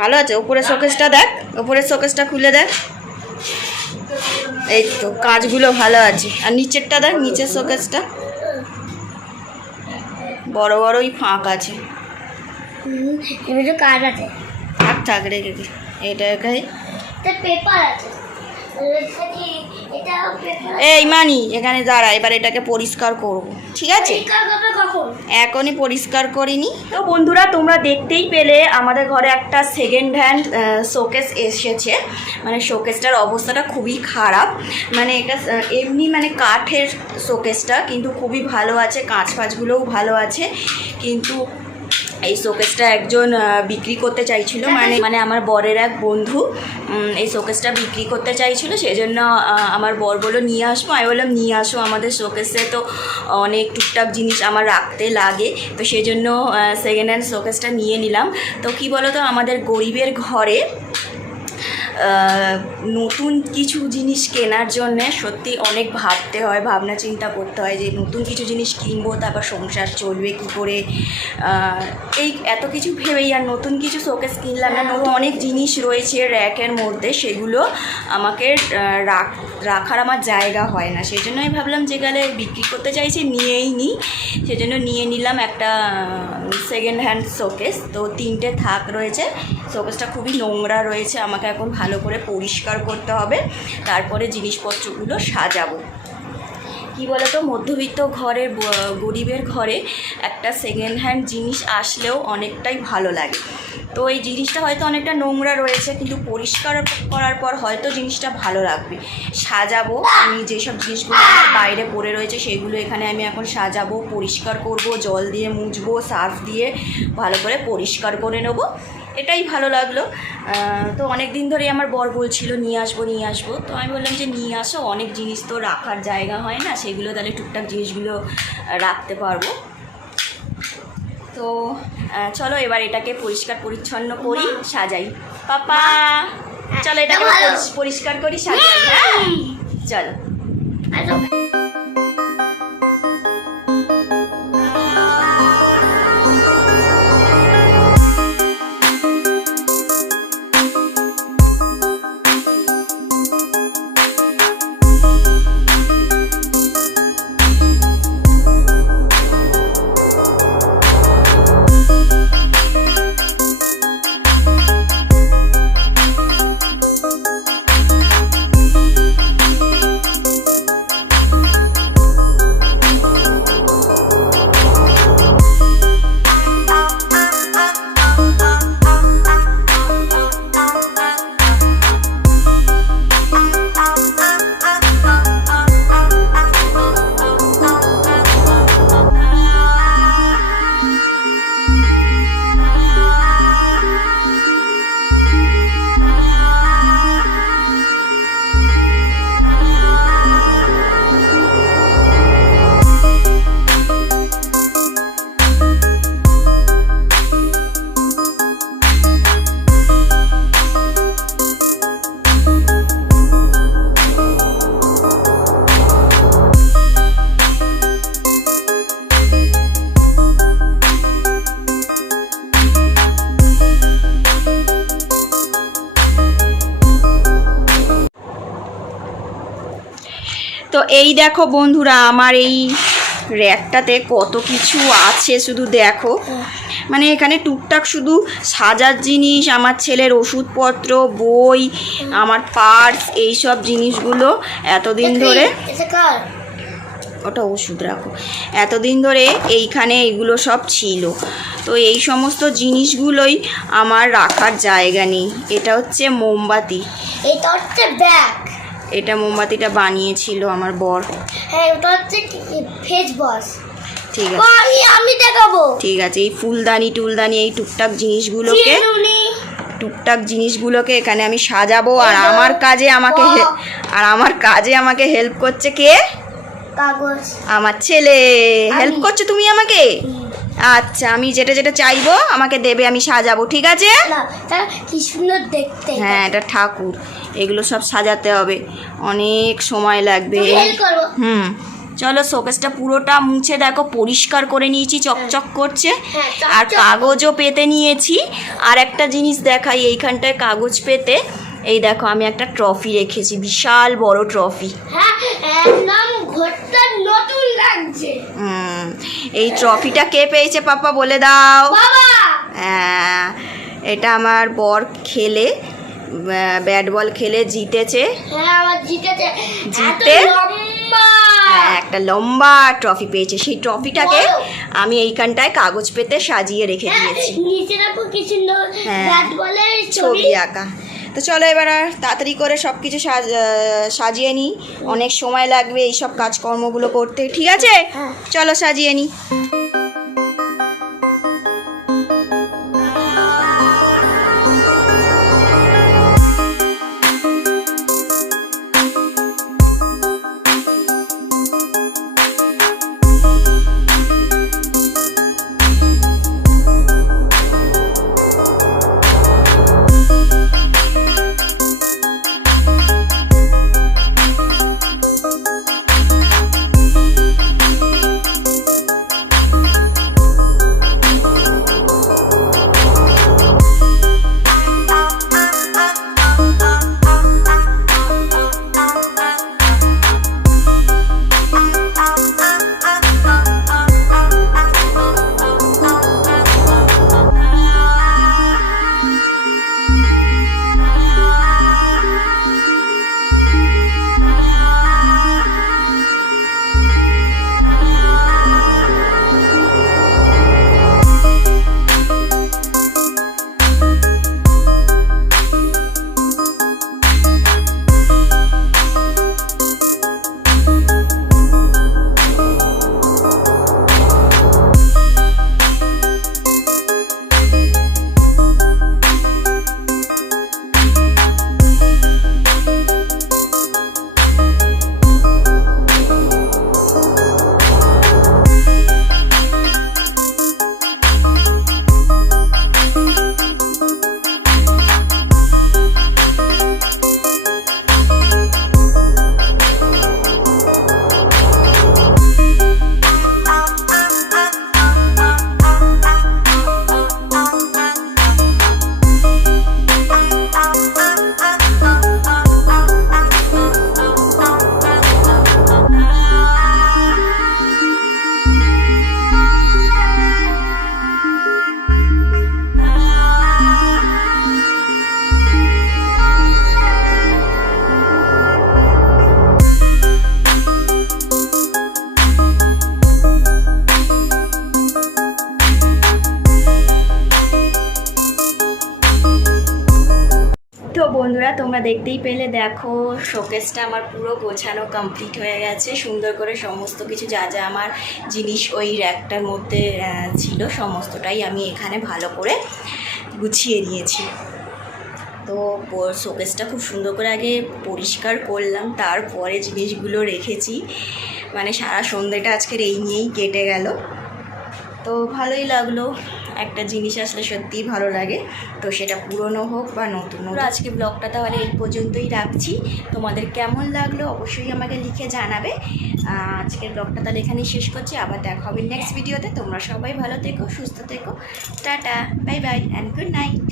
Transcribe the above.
ভালো আছে ওপরের শোকেসটা দেখ ওপরের শোকেসটা খুলে দেখ। এই তো কাজগুলো ভালো আছে। আর নিচেরটা দেখ নিচের শোকেসটা। বড় বড়ই ফাঁক আছে। কাজ আছে। থাক থাক রেখে এটা একাই পেপার আছে। এই মানি এখানে দাঁড়া এবার এটাকে পরিষ্কার করব ঠিক আছে? পরীক্ষা করবে কখন? এখনই পরিষ্কার করিনি। তো বন্ধুরা তোমরা দেখতেই পেলে আমাদের ঘরে একটা সেকেন্ড হ্যান্ড শোকেস এসেছে। মানে শোকেসটার অবস্থাটা খুবই খারাপ। মানে এটা এমনি মানে কাঠের শোকেসটা কিন্তু খুবই ভালো আছে কাঁচ ফাঁচগুলোও ভালো আছে। কিন্তু এই শোকেসটা একজন বিক্রি করতে চাইছিল মানে মানে আমার বরের এক বন্ধু এই শোকেসটা বিক্রি করতে চাইছিল সেই জন্য আমার বর বলল, নিয়ে আসব। আমি বললাম, নিয়ে আসো আমাদের শোকেসে। তো অনেক টুকটাক জিনিস আমার রাখতে লাগে, তো সেই জন্য সেকেন্ড হ্যান্ড শোকেসটা নিয়ে নিলাম। তো কি বলো তো আমাদের গরিবের ঘরে নতুন কিছু জিনিস কেনার জন্যে সত্যি অনেক ভাবতে হয়, ভাবনা চিন্তা করতে হয় যে নতুন কিছু জিনিস কিনবো, তারপর সংসার চলবে কি করে? এই এত কিছু ভেবেই আর নতুন কিছু শোকেস কিনলাম না, নতুন অনেক জিনিস রয়েছে র্যাকের মধ্যে, সেগুলো আমাকে রাখ, রাখার আমার জায়গা হয় না। সেই জন্য আমি ভাবলাম যে গেলে বিক্রি করতে চাইছি, নিয়েই নিই সেজন্য নিয়ে নিলাম একটা সেকেন্ড হ্যান্ড শোকেস। তো তিনটে থাক রয়েছে, শোকেসটা খুবই নোংরা রয়েছে, আমাকে এখন ভালো করে পরিষ্কার করতে হবে। তারপরে জিনিসপত্রগুলো সাজাবো। কি বলতো? মধ্যবিত্ত ঘরের ব- গরিবের ঘরে একটা সেকেন্ড হ্যান্ড জিনিস আসলেও অনেকটাই ভালো লাগে। তো এই জিনিসটা হয়তো অনেকটা নোংরা রয়েছে, কিন্তু পরিষ্কার করার পর হয়তো জিনিসটা ভালো লাগবে। সাজাবো, আমি যেসব জিনিসগুলো বাইরে পড়ে রয়েছে, সেগুলো এখানে আমি এখন সাজাবো, পরিষ্কার করব, জল দিয়ে মুছবো, সার্ফ দিয়ে ভালো করে পরিষ্কার করে নেব। এটাই ভালো লাগল। তো অনেক দিন ধরে আমার বর বলছিল নিয়ে আসব নিয়ে আসব। তো আমি বললাম যে নিয়ে আসো অনেক জিনিস তো রাখার জায়গা হয় না সেগুলো তাহলে টুকটাক জিনিসগুলো রাখতে পারব। তো চলো এবার এটাকে পরিষ্কার পরিচ্ছন্ন করি সাজাই। পাপা চলো এটাকে পরিষ্কার করি সাজাই হ্যাঁ? চলো। এই দেখো বন্ধুরা আমার এই র্যাকটাতে কত কিছু আছে শুধু দেখো। মানে এখানে টুকটাক শুধু সাজার জিনিস আমার ছেলের ওষুধপত্র বই আমার পার্স এই সব জিনিসগুলো এতদিন ধরে ওটা ওষুধ রাখো। এতদিন ধরে এইখানে এইগুলো সব ছিল। তো এই সমস্ত জিনিসগুলোই আমার রাখার জায়গা নেই। এটা হচ্ছে মোমবাতি। এটা হচ্ছে ব্যাগ। এটা মোমবাতিটা বানিয়েছিল আমার বর। হ্যাঁ ওটা হচ্ছে ফেস বস। ঠিক আছে। আমি আমি দেখাবো। ঠিক আছে এই ফুলদানি টুলদানি এই টুকটাক জিনিসগুলোকে টুকটাক জিনিসগুলোকে এখানে আমি সাজাবো আর আমার কাজে আমাকে আর আমার কাজে আমাকে হেল্প করছে কে? কাগজ। আমার ছেলে। হেল্প। করছ তুমি আমাকে? আচ্ছা আমি যেটা যেটা চাইব আমাকে দেবে আমি সাজাবো ঠিক আছে? কি সুন্দর দেখতে। হ্যাঁ এটা ঠাকুর এগুলো সব সাজাতে হবে। অনেক সময় লাগবে। হুম চলো শোকেসটা পুরোটা মুছে দেখো পরিষ্কার করে নিয়েছি চকচক করছে। হ্যাঁ, আর কাগজও পেতে নিয়েছি। আর একটা জিনিস দেখাই এইখানটায় কাগজ পেতে। এই দেখো আমি একটা ট্রফি রেখেছি বিশাল বড় ট্রফি। হ্যাঁ নতুন এই ট্রফিটা কে পেয়েছে পাপা বলে দাও। হ্যাঁ, এটা আমার বর খেলে ব্যাট বল খেলে জিতেছে। হ্যাঁ জিতে? হ্যাঁ, একটা লম্বা ট্রফি পেয়েছে। সেই ট্রফিটাকে আমি এইখানটায় কাগজ পেতে সাজিয়ে রেখে দিয়েছি। হ্যাঁ। ছবি। আঁকা। তো চলো এবার আর তাড়াতাড়ি করে সব কিছু সাজিয়ে নিই। অনেক সময় লাগবে এইসব কাজকর্মগুলো করতে। ঠিক আছে? হ্যাঁ। চলো সাজিয়ে নিই। তো বন্ধুরা, তোমরা দেখতেই পেলে, দেখো, শোকেসটা আমার পুরো গোছানো কমপ্লিট হয়ে গেছে। সুন্দর করে সমস্ত কিছু, যা যা আমার জিনিস ওই র্যাকটার মধ্যে ছিল, সমস্তটাই আমি এখানে ভালো করে গুছিয়ে নিয়েছি। তো শোকেসটা খুব সুন্দর করে আগে পরিষ্কার করলাম, তারপরে জিনিসগুলো রেখেছি। মানে সারা সন্ধ্যেটা আজকের এই নিয়েই কেটে গেল। তো ভালোই লাগল। একটা জিনিস আসলে সত্যিই ভালো লাগে। তো সেটা পুরনো হোক বা নতুন হোক। আজকে ব্লগটা তাহলে এই পর্যন্তই রাখছি। তোমাদের কেমন লাগল অবশ্যই আমাকে লিখে জানাবে। আজকের ব্লগটা তাহলে এখানেই শেষ করছি। আবার দেখা হবে নেক্সট ভিডিওতে তোমরা সবাই ভালো থেকো, সুস্থ থেকো। Tata bye bye and good night